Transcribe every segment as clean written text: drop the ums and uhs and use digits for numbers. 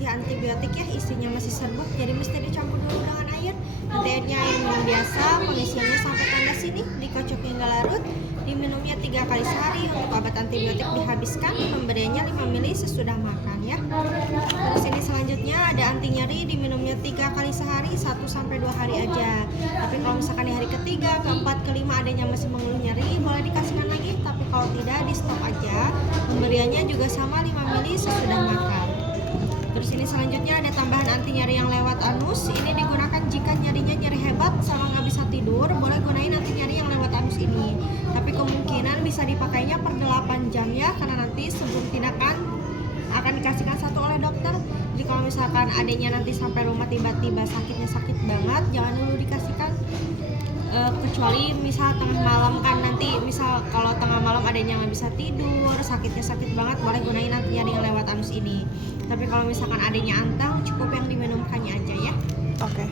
dikasih antibiotik ya, isinya masih serbuk, jadi mesti dicampur dulu dengan air. Nanti airnya air minum biasa, pengisiannya sampai tanda sini, dikocok hingga larut. Diminumnya 3 kali sehari. Untuk obat antibiotik dihabiskan, pemberiannya 5 ml sesudah makan ya. Terus ini selanjutnya ada anti nyeri, diminumnya 3 kali sehari, 1-2 hari aja. Tapi kalau misalkan di hari ketiga, keempat, kelima adanya masih mengeluh nyeri, boleh dikasihkan lagi. Tapi kalau tidak, di stop aja. Pemberiannya juga sama 5 ml sesudah makan. Terus ini selanjutnya ada tambahan anti nyeri yang lewat anus. Ini digunakan jika nyerinya nyeri hebat sama nggak bisa tidur, boleh gunain anti nyeri yang lewat anus ini. Tapi kemungkinan bisa dipakainya per 8 jam ya, karena nanti sebelum tindakan akan dikasihkan satu oleh dokter. Jadi kalau misalkan adanya nanti sampai rumah tiba-tiba sakitnya sakit banget, jangan dulu dikasihkan. Kecuali misal tengah malam kan, nanti misal kalau tengah malam adanya nggak bisa tidur, sakitnya sakit banget, boleh gunain anti nyeri yang lewat anus ini. Tapi kalau misalkan adanya antang, cukup yang diminumkannya aja ya. Oke.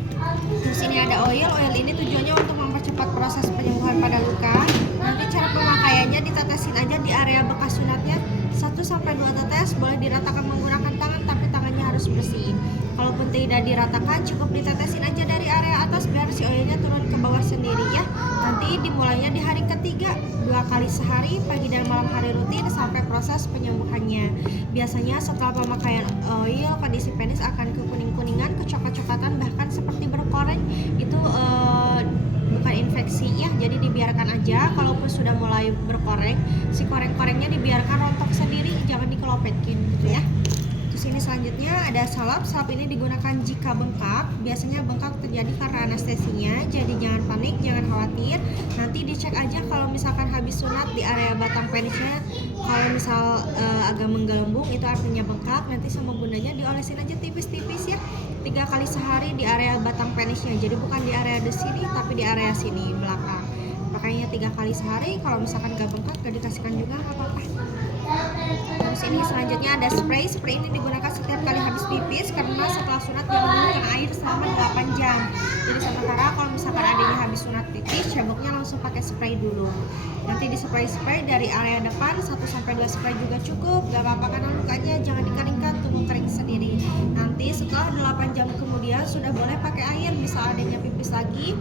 Terus ini ada oil ini tujuannya untuk mempercepat proses penyembuhan pada luka. Nanti cara pemakaiannya ditetesin aja di area bekas sunatnya 1-2 tetes, boleh diratakan menggunakan tangan, tapi tangannya harus bersih. Kalaupun tidak diratakan, cukup ditetesin aja dari area atas biar si oilnya turun ke bawah sendiri ya. Nanti dimulainya di hari ketiga, 2 kali sehari, pagi dan malam hari rutin sampai proses penyembuhannya. Biasanya setelah pemakaian oil, kondisi penis akan kekuning-kuningan, kecoklat-coklatan, bahkan seperti berkoreng. Itu bukan infeksi ya, jadi dibiarkan aja. Kalaupun sudah mulai berkoreng, si koreng-korengnya dibiarkan rontok sendiri, jangan dikelopetkin gitu ya. Terus ini selanjutnya ada salep ini digunakan jika bengkak. Biasanya bengkak terjadi karena anestesinya, jadi jangan panik, jangan khawatir. Nanti dicek aja kalau misalkan habis sunat di area batang penisnya, kalau misal agak menggelembung, itu artinya bengkak. Nanti sama bundanya diolesin aja tipis-tipis ya, 3 kali sehari di area batang penisnya. Jadi bukan di area di sini, tapi di area sini belakang. Makanya 3 kali sehari. Kalau misalkan gak bengkak, gak dikasihkan juga nggak apa-apa. Terus ini selanjutnya ada spray ini digunakan setiap kali habis pipis, karena setelah sunat jangan menggunakan air selama 8 jam. Jadi sementara kalau misalkan adanya habis sunat pipis, ceboknya langsung pakai spray dulu. Nanti di spray dari area depan 1-2 spray juga cukup, gak apa-apa karena lukanya jangan dikeringkan, tunggu kering sendiri. Nanti setelah 8 jam kemudian sudah boleh pakai air, bisa adanya pipis lagi,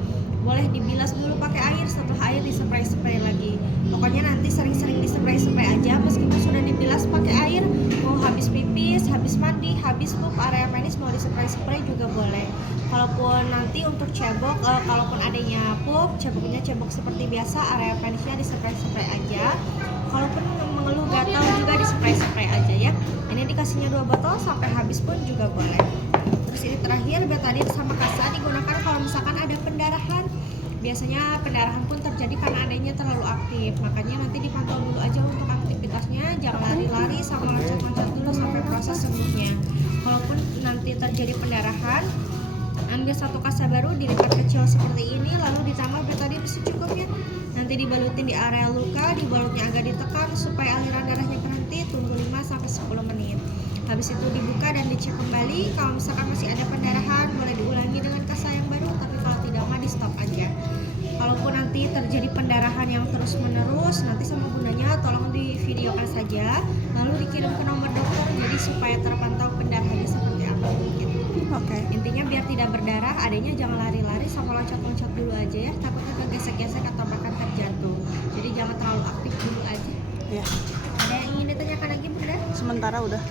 boleh dibilas dulu pakai air, setelah air di spray lagi. Pokoknya nanti sering-sering di spray aja, meskipun sudah dibilas pakai air, mau habis pipis, habis mandi, habis pup, area penis mau di spray juga boleh. Kalaupun nanti untuk cebok, kalaupun adanya pup, ceboknya cebok seperti biasa, area penisnya di spray aja. Kalaupun mengeluh gatal juga di spray aja ya. Ini dikasihnya 2 botol sampai habis pun juga boleh. Terus ini terakhir betadine sama kasa digunakan kalau misalkan ada pendarahan. Biasanya pendarahan pun terjadi karena adanya terlalu aktif, makanya nanti dipantau dulu aja untuk aktivitasnya, jangan lari-lari sama loncat-loncat dulu sampai proses sembuhnya. Kalaupun nanti terjadi pendarahan, ambil 1 kasa baru, dilipat kecil seperti ini, lalu ditambah betadine secukupnya. Nanti dibalutin di area luka, dibalutnya agak ditekan supaya aliran darahnya berhenti, tunggu 5-10 menit. Habis itu dibuka dan dicek kembali. Kalau misalkan masih ada pendarahan, boleh diulangi dengan kasa yang baru, tapi kalau tidak mah di stop aja. Kalaupun nanti terjadi pendarahan yang terus menerus, nanti sama bundanya tolong divideokan saja, lalu dikirim ke nomor dokter, jadi supaya terpantau pendarahannya seperti apa mungkin. Oke. Intinya biar tidak berdarah, adanya jangan lari-lari sama loncat-loncat dulu aja ya, takutnya kegesek-gesek atau bahkan terjatuh. Jadi jangan terlalu aktif dulu aja. Ya. Ada yang ingin ditanyakan lagi Bunda? Sementara udah.